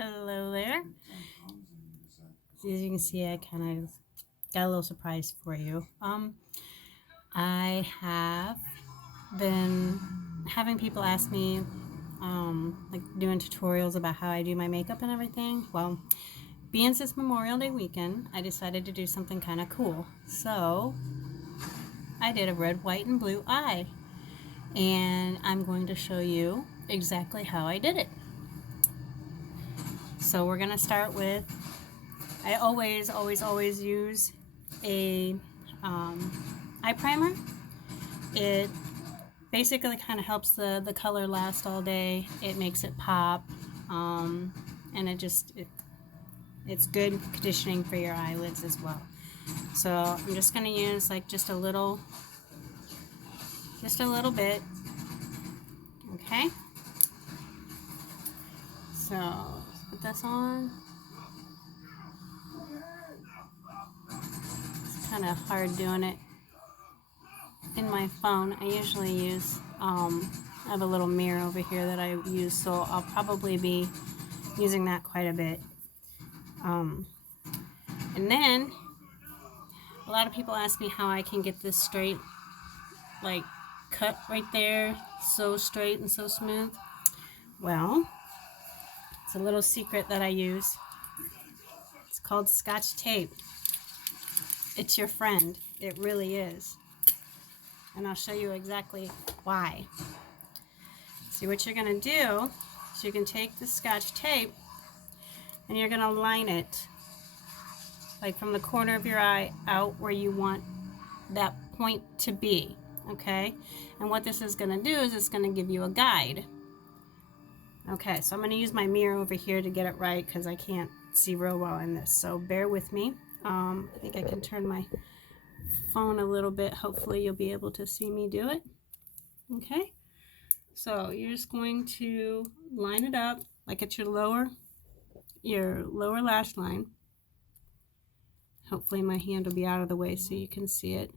Hello there. As you can see, I kind of got a little surprise for you. I have been having people ask me, like doing tutorials about how I do my makeup and everything. Well, being since Memorial Day weekend, I decided to do something kind of cool. So I did a red, white, and blue eye, and I'm going to show you exactly how I did it. So we're gonna start with, I always use a eye primer. It basically kind of helps the color last all day. It makes it pop, and it's good conditioning for your eyelids as well. So I'm just gonna use like just a little bit. Okay. So let's put this on. It's kind of hard doing it in my phone. I usually use, I have a little mirror over here that I use, so I'll probably be using that quite a bit. And then a lot of people ask me how I can get this straight, like cut right there, so straight and so smooth. Well, it's a little secret that I use. It's called Scotch tape. It's your friend. It really is. And I'll show you exactly why. See, what you're going to do is you can take the Scotch tape and you're going to line it like from the corner of your eye out where you want that point to be. Okay, and what this is going to do is it's going to give you a guide. Okay, so I'm going to use my mirror over here to get it right because I can't see real well in this, so bear with me. I think I can turn my phone a little bit. Hopefully you'll be able to see me do it. Okay, so you're just going to line it up like at your lower lash line. Hopefully my hand will be out of the way so you can see it.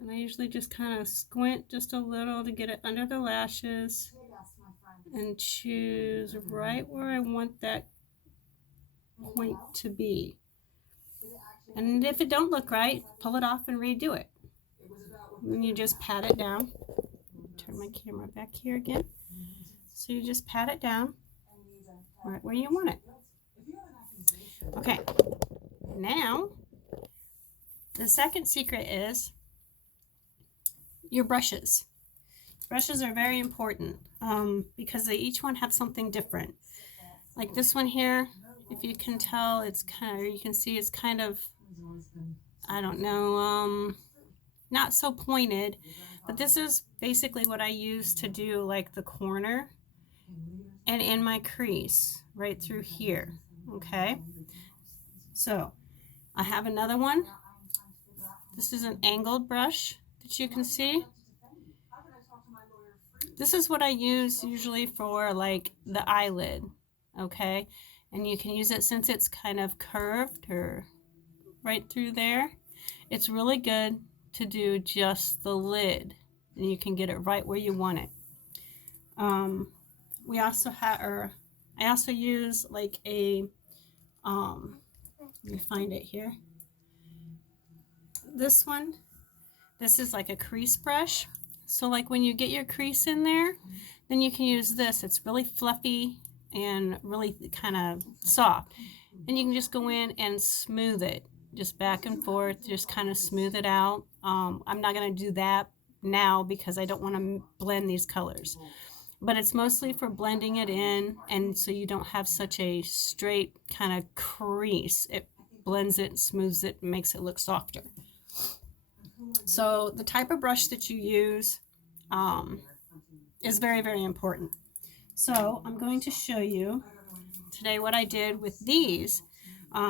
And I usually just kind of squint just a little to get it under the lashes and choose right where I want that point to be. And if it don't look right, pull it off and redo it. And then you just pat it down. Turn my camera back here again. So you just pat it down right where you want it. Okay, now the second secret is your brushes. Brushes are very important because they each one have something different. Like this one here, if you can tell, it's kind of, you can see it's kind of, I don't know, not so pointed, but this is basically what I use to do like the corner and in my crease right through here. Okay, so I have another one. This is an angled brush that you can see. This is what I use usually for like the eyelid, okay? And you can use it since it's kind of curved or right through there. It's really good to do just the lid, and you can get it right where you want it. We also have, or I also use like a, let me find it here. This one, this is like a crease brush. So like when you get your crease in there, then you can use this. It's really fluffy and really kind of soft. And you can just go in and smooth it, just back and forth, just kind of smooth it out. I'm not going to do that now because I don't want to blend these colors. But it's mostly for blending it in, and so you don't have such a straight kind of crease. It blends it, smooths it, and makes it look softer. So the type of brush that you use is very, very important. So I'm going to show you today what I did with these.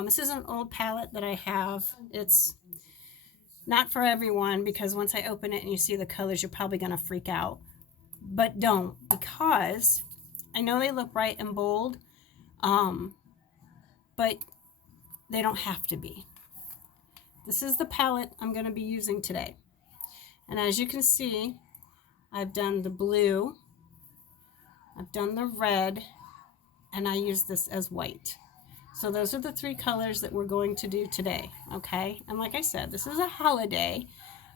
This is an old palette that I have. It's not for everyone because once I open it and you see the colors, you're probably going to freak out. But don't, because I know they look bright and bold, but they don't have to be. This is the palette I'm going to be using today. And as you can see, I've done the blue, I've done the red, and I use this as white. So those are the three colors that we're going to do today, okay? And like I said, this is a holiday.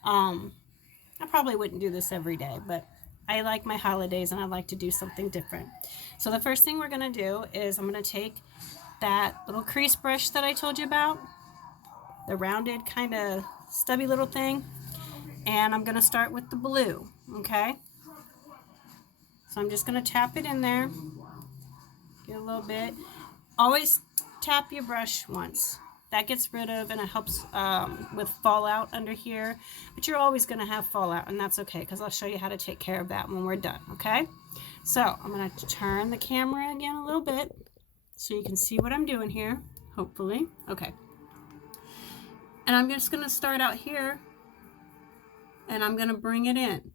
I probably wouldn't do this every day, but I like my holidays and I like to do something different. So the first thing we're going to do is I'm going to take that little crease brush that I told you about, the rounded kind of stubby little thing, and I'm going to start with the blue, okay? So I'm just going to tap it in there, get a little bit. Always tap your brush once. That gets rid of, and it helps with fallout under here. But you're always going to have fallout, and that's okay, because I'll show you how to take care of that when we're done, okay? So I'm going to turn the camera again a little bit so you can see what I'm doing here, hopefully. Okay. And I'm just going to start out here, and I'm going to bring it in.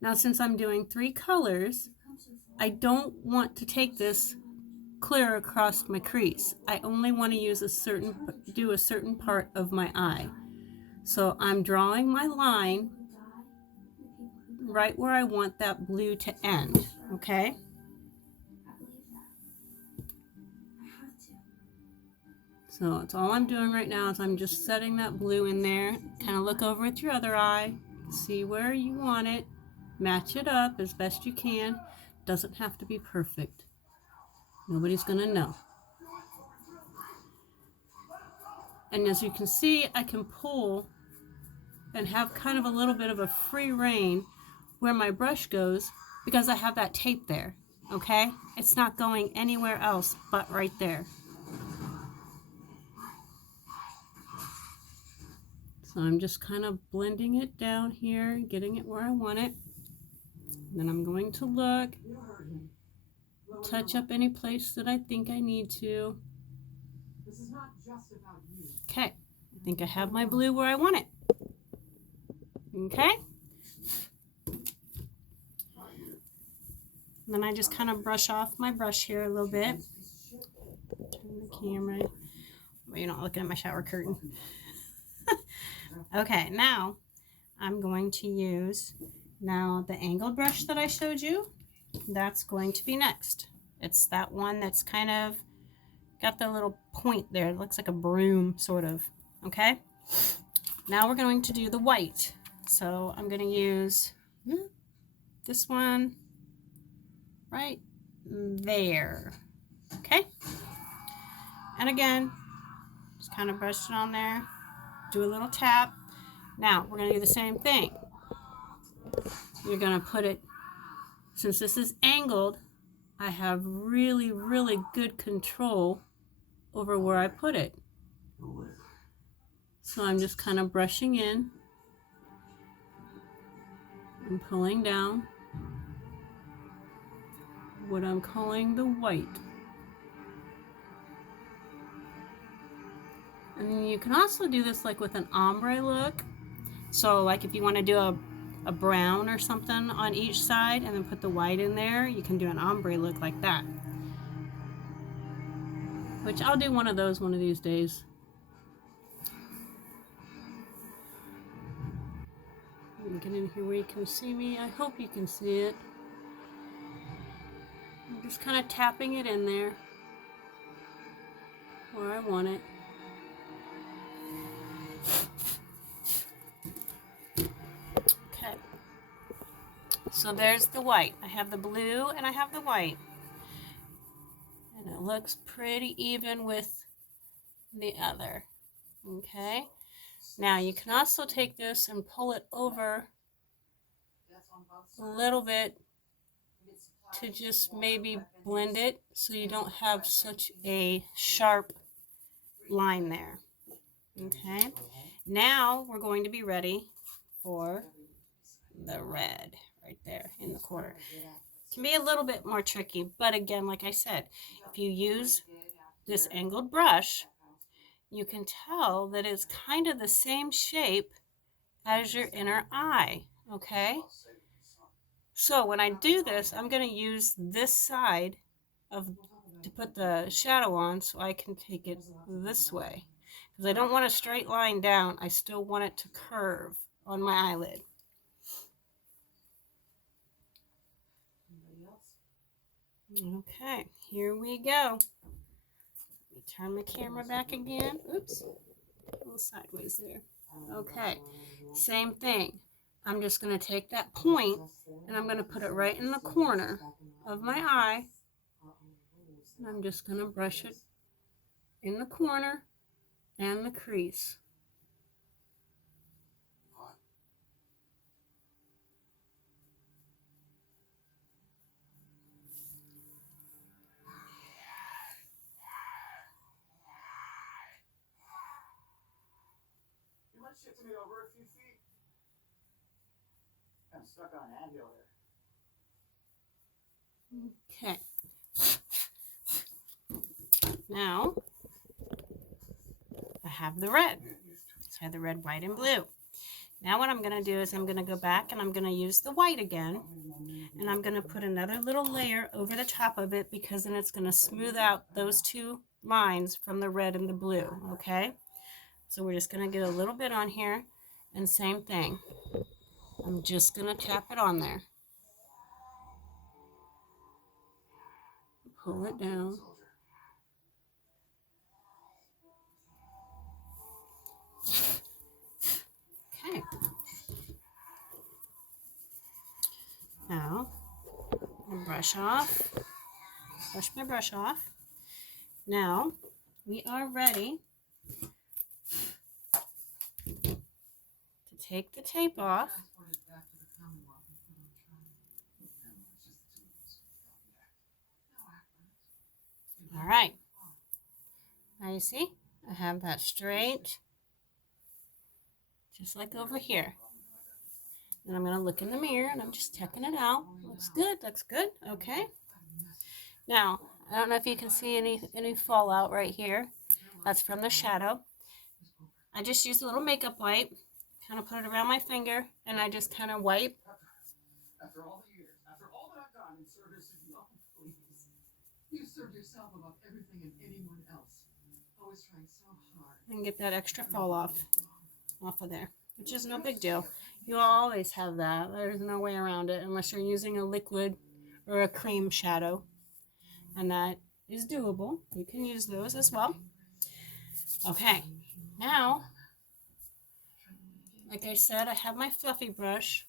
Now, since I'm doing three colors, I don't want to take this clear across my crease. I only want to use do a certain part of my eye. So I'm drawing my line right where I want that blue to end, okay? So that's all I'm doing right now is I'm just setting that blue in there. Kind of look over at your other eye, see where you want it, match it up as best you can. Doesn't have to be perfect. Nobody's gonna know. And as you can see, I can pull and have kind of a little bit of a free rein where my brush goes because I have that tape there, okay? It's not going anywhere else but right there. So I'm just kind of blending it down here, getting it where I want it. Then I'm going to look, touch up any place that I think I need to. Okay, I think I have my blue where I want it. Okay? And then I just kind of brush off my brush here a little bit. Turn the camera. Well, you're not looking at my shower curtain. Okay, now I'm going to use the angled brush that I showed you. That's going to be next. It's that one that's kind of got the little point there. It looks like a broom, sort of. Okay? Now we're going to do the white. So I'm going to use this one right there. Okay? And again, just kind of brush it on there. Do a little tap. Now we're going to do the same thing. You're going to put it, since this is angled, I have really, really good control over where I put it. So I'm just kind of brushing in and pulling down what I'm calling the white. And you can also do this like with an ombre look. So like if you want to do a brown or something on each side and then put the white in there, you can do an ombre look like that. Which I'll do one of those one of these days. Let me get in here where you can see me. I hope you can see it. I'm just kind of tapping it in there where I want it. Okay. So there's the white. I have the blue and I have the white. And it looks pretty even with the other. Okay. Now you can also take this and pull it over a little bit to just maybe blend it so you don't have such a sharp line there. Okay. Now we're going to be ready for the red right there in the corner. It can be a little bit more tricky, but again, like I said, if you use this angled brush, you can tell that it's kind of the same shape as your inner eye, okay? So when I do this, I'm going to use this side to put the shadow on so I can take it this way. Because I don't want a straight line down, I still want it to curve on my eyelid. Okay, here we go. Let me turn my camera back again. Oops, a little sideways there. Okay, same thing. I'm just going to take that point and I'm going to put it right in the corner of my eye. And I'm just going to brush it in the corner and the crease. You might shift me over a few feet. I'm stuck on an anthill here. Okay. Now, I have the red. So I have the red, white, and blue. Now what I'm going to do is I'm going to go back and I'm going to use the white again. And I'm going to put another little layer over the top of it because then it's going to smooth out those two lines from the red and the blue, okay? So we're just going to get a little bit on here. And same thing. I'm just going to tap it on there. Pull it down. Okay. Now, brush my brush off. Now, we are ready to take the tape off. All right. Now you see, I have that straight, just like over here. Then I'm going to look in the mirror and I'm just checking it out. Looks good, looks good. Okay. Now, I don't know if you can see any fallout right here. That's from the shadow. I just use a little makeup wipe, kind of put it around my finger, and I just kind of wipe. After all the years, after all that I've done in service of you, please. You served yourself above everything and anyone else. Always trying so hard. And get that extra fall off of there, which is no big deal. You always have that. There's no way around it unless you're using a liquid or a cream shadow. And that is doable. You can use those as well. Okay, now, like I said, I have my fluffy brush.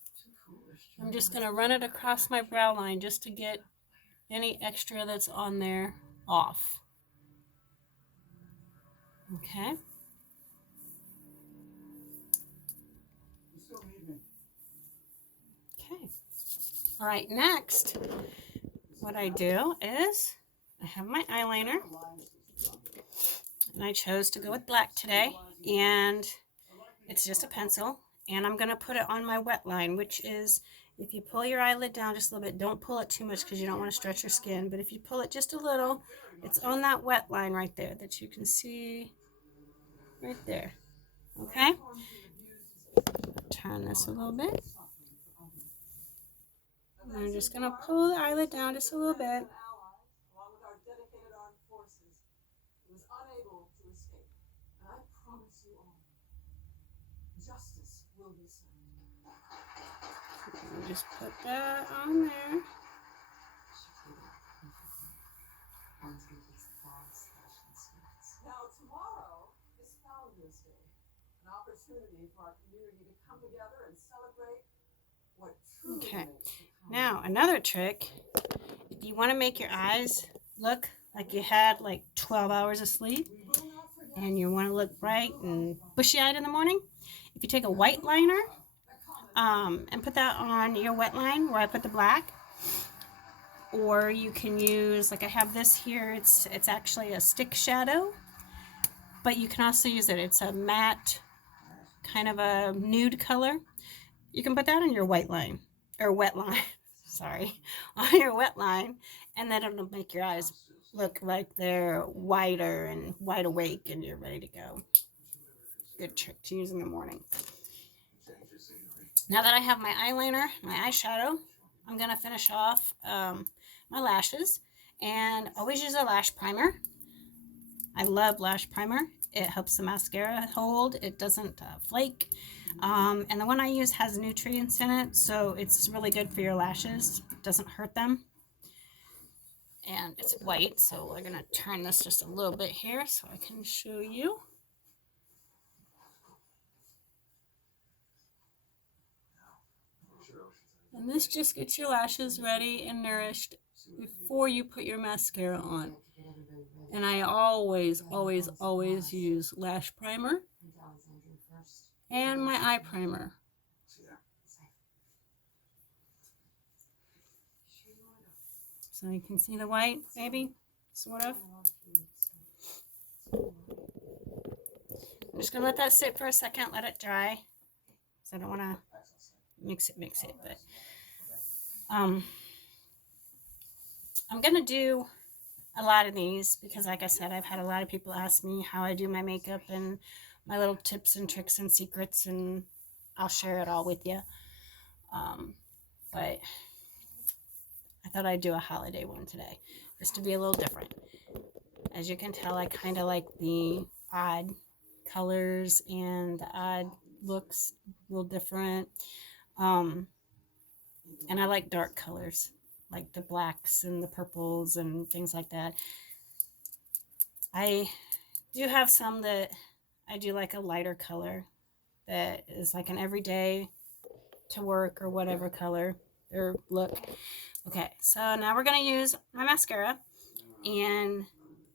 I'm just going to run it across my brow line just to get any extra that's on there off. Okay. Okay. All right, next, what I do is I have my eyeliner. And I chose to go with black today. And it's just a pencil. And I'm going to put it on my wet line, which is, if you pull your eyelid down just a little bit, don't pull it too much because you don't want to stretch your skin. But if you pull it just a little, it's on that wet line right there that you can see right there. Okay? Turn this a little bit. And I'm just going to pull the eyelid down just a little bit. Just put that on there. Now tomorrow is Founders Day, an opportunity for our community to come together and celebrate what truly Okay. Now another trick, if you want to make your eyes look like you had like 12 hours of sleep and you want to look bright and bushy-eyed in the morning, if you take a white liner and put that on your wet line where I put the black, or you can use, like I have this here, it's actually a stick shadow, but you can also use it. It's a matte, kind of a nude color. You can put that on your white line, or wet line, sorry, on your wet line, and then it'll make your eyes look like they're whiter and wide awake and you're ready to go. Good trick to use in the morning. Now that I have my eyeliner, my eyeshadow, I'm going to finish off my lashes, and always use a lash primer. I love lash primer. It helps the mascara hold. It doesn't flake. And the one I use has nutrients in it, so it's really good for your lashes. It doesn't hurt them. And it's white, so we're going to turn this just a little bit here so I can show you. And this just gets your lashes ready and nourished before you put your mascara on. And I always, always, always use lash primer and my eye primer. So you can see the white, maybe, sort of. I'm just gonna let that sit for a second, let it dry. So I don't wanna mix it, but I'm gonna do a lot of these because, like I said, I've had a lot of people ask me how I do my makeup and my little tips and tricks and secrets, and I'll share it all with you. But I thought I'd do a holiday one today, just to be a little different. As you can tell, I kind of like the odd colors and the odd looks, a little different. And I like dark colors, like the blacks and the purples and things like that. I do have some that I do like a lighter color that is like an everyday to work or whatever color or look. Okay, so now we're going to use my mascara, and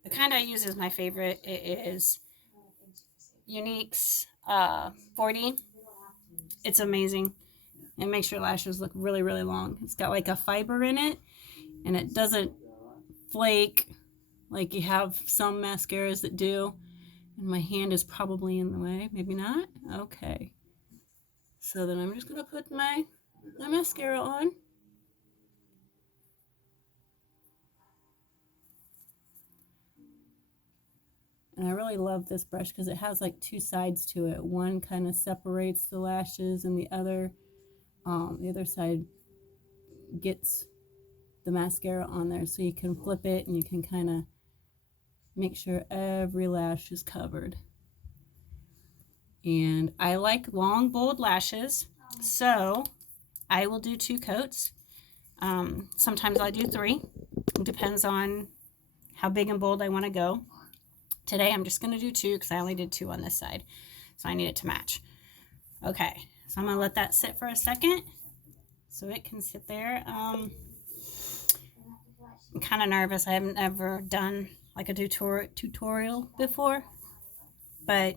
the kind I use is my favorite. It is Younique's 40. It's amazing. It makes your lashes look really, really long. It's got like a fiber in it, and it doesn't flake like you have some mascaras that do. And my hand is probably in the way. Maybe not. Okay. So then I'm just going to put my mascara on. And I really love this brush because it has like two sides to it. One kind of separates the lashes, and the other side gets the mascara on there. So you can flip it and you can kind of make sure every lash is covered. And I like long, bold lashes, so I will do 2 coats. Sometimes I do 3. It depends on how big and bold I want to go. Today I'm just going to do 2 because I only did 2 on this side, so I need it to match. Okay, so I'm going to let that sit for a second so it can sit there. I'm kind of nervous. I haven't ever done like a tutorial before, but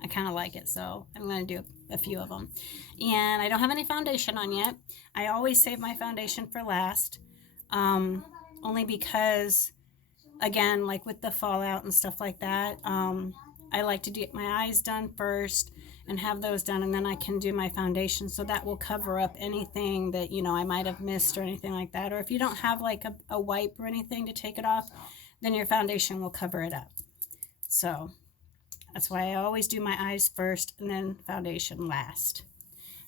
I kind of like it, so I'm going to do a few of them. And I don't have any foundation on yet. I always save my foundation for last, only because, again, like with the fallout and stuff like that, I like to get my eyes done first and have those done, and then I can do my foundation, so that will cover up anything that, you know, I might have missed or anything like that. Or if you don't have like a wipe or anything to take it off, then your foundation will cover it up. So that's why I always do my eyes first and then foundation last.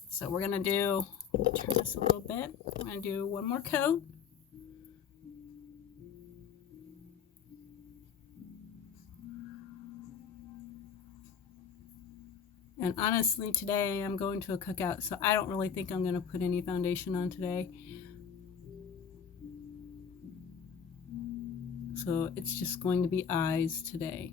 So we're going to turn this a little bit. We're going to do one more coat. And honestly, today I'm going to a cookout, so I don't really think I'm going to put any foundation on today. So it's just going to be eyes today.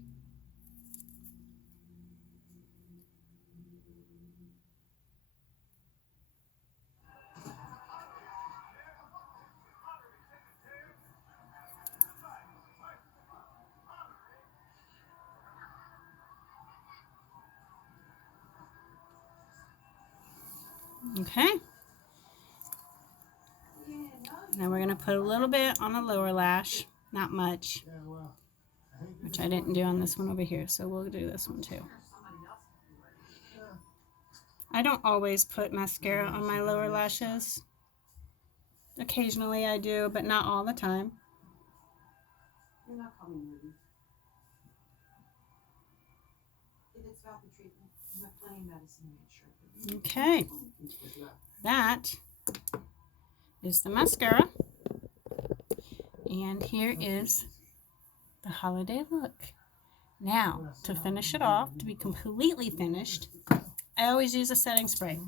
Okay. Now we're going to put a little bit on the lower lash, not much, which I didn't do on this one over here, so we'll do this one too. I don't always put mascara on my lower lashes. Occasionally I do, but not all the time. You're not coming, Ruby. If it's about the treatment, you have plenty of medicine to make sure. Okay. That is the mascara. And here is the holiday look. Now, to finish it off, to be completely finished, I always use a setting spray.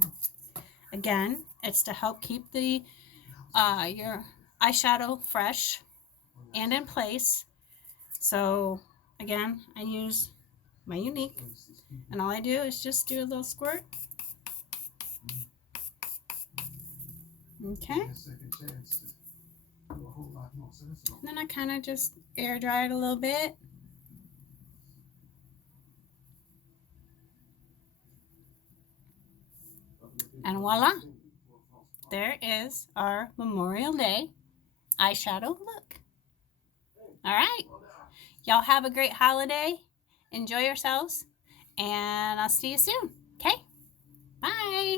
Again, it's to help keep the your eyeshadow fresh and in place. So again, I use my Younique, and all I do is just do a little squirt. Okay. And then I kind of just air dry it a little bit. And voila, there is our Memorial Day eyeshadow look. All right, y'all have a great holiday. Enjoy yourselves, and I'll see you soon. Okay, bye.